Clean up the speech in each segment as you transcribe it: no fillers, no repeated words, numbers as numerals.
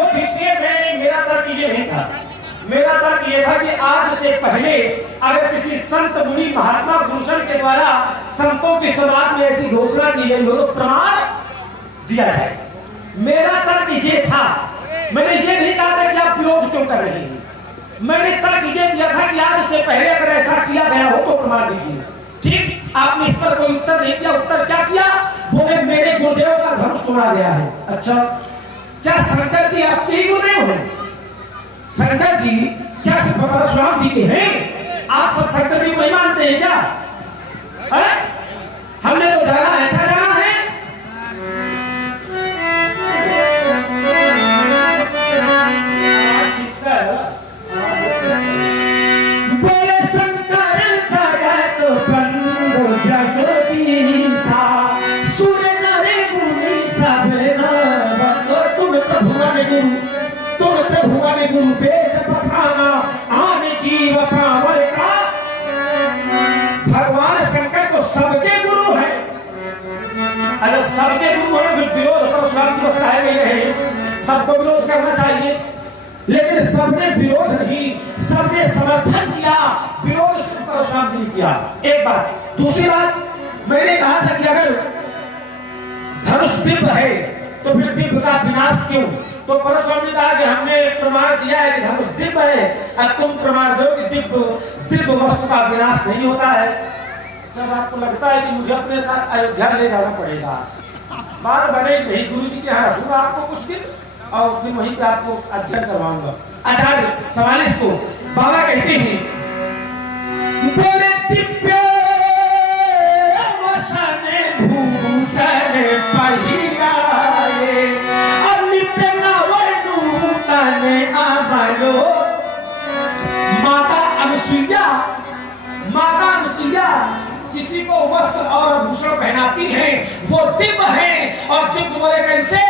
विरोध इसलिए मेरा तर्क ये नहीं था। मेरा तर्क ये था कि आज से पहले अगर किसी संत मुनि महात्मा पुरुषों के द्वारा संतों के समाज में ऐसी घोषणा की गई हो तो प्रमाण दिया जाए। मेरा तर्क ये था। मैंने ये नहीं कहा था कि आप विरोध क्यों कर रहे हैं। मैंने तर्क ये दिया था कि आज से पहले अगर ऐसा किया गया हो तो प्रमाण दीजिए। ठीक, आपने इस पर कोई उत्तर नहीं दिया। उत्तर क्या किया? बोले मेरे गुरुदेव का धनुष तोड़ा गया है। अच्छा, क्या शंकर जी आपके ही गुरुदेव हैं? शंकर जी क्या परशुराम जी के हैं? आप सब शंकर जी को नहीं मानते हैं क्या? हमने तो जाना है, क्या जाना है? बोले शंकर जगत बंधु जगदीशा सुर नर मुनि सब नर तुम प्रभुवन गुरु, तुम प्रभुवन गुरु वेद बखाना आन जीव पावन का। भगवान शंकर तो सबके गुरु है। अगर सबके गुरु है फिर विरोध परशुराम जी बस कहे गए सबको विरोध करना चाहिए, लेकिन सबने विरोध नहीं, सबने समर्थन किया। विरोध परशुराम जी ने किया। एक बात। दूसरी बात, मैंने कहा था कि अगर धनुष दिव्य है तो फिर दिव्य का विनाश क्यों? तो परशुराम जी कहा कि हमने प्रमाण दिया है कि धनुष दिव्य है, अब तुम प्रमाण दो कि दिव्य वस्तु का विनाश नहीं होता है। जब आपको लगता है कि मुझे अपने साथ अयोध्या ले जाना पड़ेगा, बात बने नहीं, गुरु जी के यहाँ रखूंगा आपको कुछ दिन और फिर वहीं पे आपको अध्ययन करवाऊंगा। आचार्य 44 को बाबा कहते हैं बोले दिव्य वसन भूषण पहिराए अनित्य नवर नूतन आभरो। माता अनुसुईया किसी को वस्त्र और आभूषण पहनाती हैं, वो दिव्य है। और दिव्य बोले कैसे?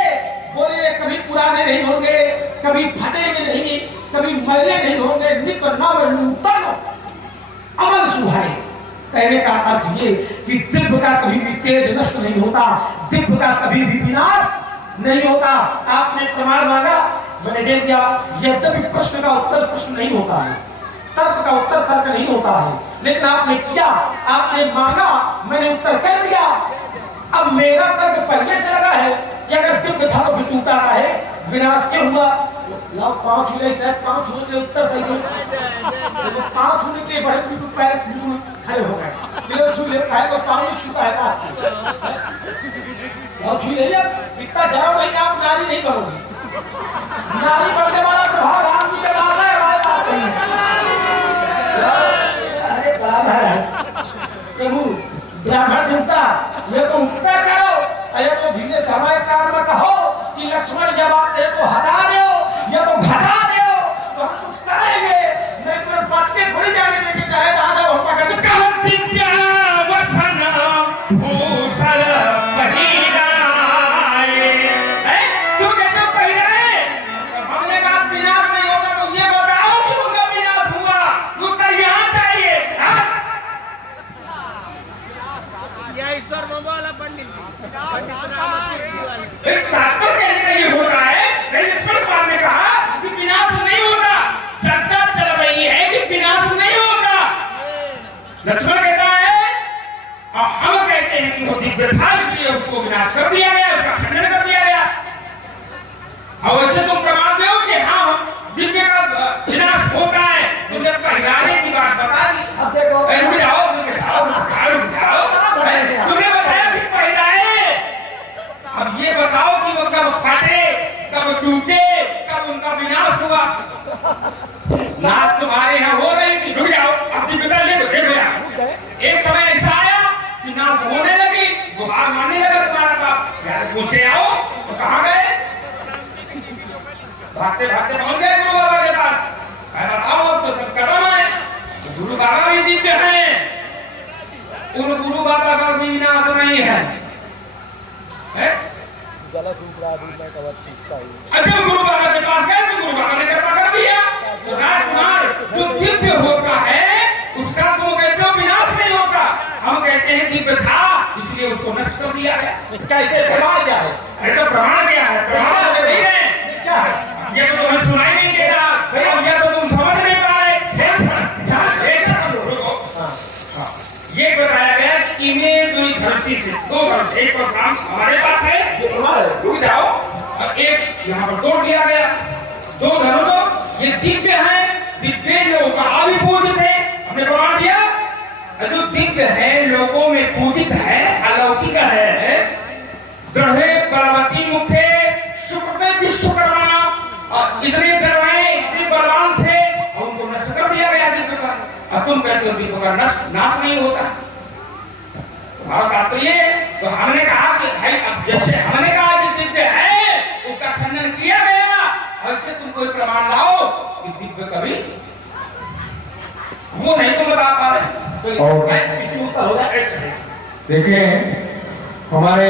बोले कभी पुराने नहीं होंगे, कभी फटेंगे नहीं, कभी मैले नहीं होंगे, नित्य नव नूतन अमल सुहाए। कहने का अर्थ ये कि दिव्य का कभी भी तेज नष्ट नहीं होता, दिव्य का कभी भी विनाश नहीं होता। आपने प्रमाण मांगा, मैंने दे दिया। यद्यपि प्रश्न का उत्तर प्रश्न नहीं होता है, तर्क का उत्तर तर्क नहीं होता है, लेकिन आपने किया, आपने मांगा, मैंने उत्तर कर दिया। अब मेरा तर्क पहले से लगा है कि अगर दिव्य था तो फिर टूटा का है, विनाश क्यों हुआ? लाओ 5 छूले से 5 छूले से उत्तर देंगे। तो 5 छूले के बड़े बिल्कुल पैर बिल्कुल खड़े हो गए। बिल्कुल छू ले है तो 5 छूता है आपको। लाओ छू ले लिया, इतना डरो नहीं, आप नारी नहीं बनोगे। नारी बनने वाला प्रभाव राम जी के नाम है। अरे बराबर है प्रभु, ब्राह्मण जनता ये तो उत्तर करो, या तो धीरे से हमारे कान में कहो कि लक्ष्मण जब आते तो हटा दो या तो घटा दो, तो हम कुछ करेंगे। नहीं तो बच के थोड़ी जाने देंगे, चाहे जहां जाओ हम कहते दिव्य वसन भूषण पहिराए। क्यों कहते हो पहिराए? हमने कहा विनाश नहीं होगा तो ये बताओ कि उनका विनाश हुआ, उत्तर यहाँ चाहिए। ईश्वर वाला पंडित कहने का ये हो रहा है। लक्ष्मण कुमार ने कहा कि विनाश नहीं होगा, चर्चा चल रही है कि विनाश नहीं होगा। लक्ष्मण कहता है और हम कहते हैं कि वो दिव्य था इसलिए उसको विनाश कर दिया गया, उसका खंडन कर दिया गया। और वैसे तुम प्रमाण दो कि हाँ दिव्य का विनाश होता है, तुमने पहिराने की बात बता दी। अब देखो तुमने बताया कि पहिराए, अब ये बताओ कि वो कब फटे, कब टूटे, कब उनका विनाश हुआ। नाश तुम्हारे यहाँ हो रही थी, रुक जाओ, अब दिव्यता ले लो, देखो यार। एक समय ऐसा आया कि नाश होने लगी, गुहार मानने लगा तुम्हारा बाप। यार पूछे आओ तो कहाँ गए? भागते भागते पहुंच गए गुरु बाबा के पास। बताओ अब तो सब कदम है, गुरु बाबा भी दिव्य है, उन गुरु बाबा का भी विनाश नहीं है। अच्छा गुरु बाबा के पास गए तो गुरु बाबा ने कृपा कर दिया। तो राजकुमार जो दिव्य होता है उसका तुम कहते हो विनाश नहीं होता, हम कहते हैं दिव्य था इसलिए उसको नष्ट कर दिया गया। कैसे? प्रमाण क्या है? अरे तो प्रमाण क्या है? प्रमाण नहीं है, क्या है? दिया गया। दो धर्मों ये दिव्य है, दिव्य लोग कहा भी पूजित है, हमने प्रमाण दिया। जो दिव्य है, लोगों में पूजित है, अलौकिक है, दृढ़ बलवती मुखे शुक्र विश्वकर्मा, और इतने दृढ़ इतने बलवान थे और उनको नष्ट कर दिया गया दिव्य का। अब तुम कहते हो दिव्य का नाश नहीं होता। तुम्हारा तात्पर्य तो हमने कहा कि भाई अब जैसे हमने कहा कि दिव्य है उसका खंडन किया गया, ऐसे तुम कोई प्रमाण लाओ कि दिव्य कभी वो नहीं तो बता पा रहे। तो इसमें उत्तर होगा। देखिए हमारे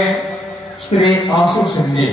श्री आंसू सिंह जी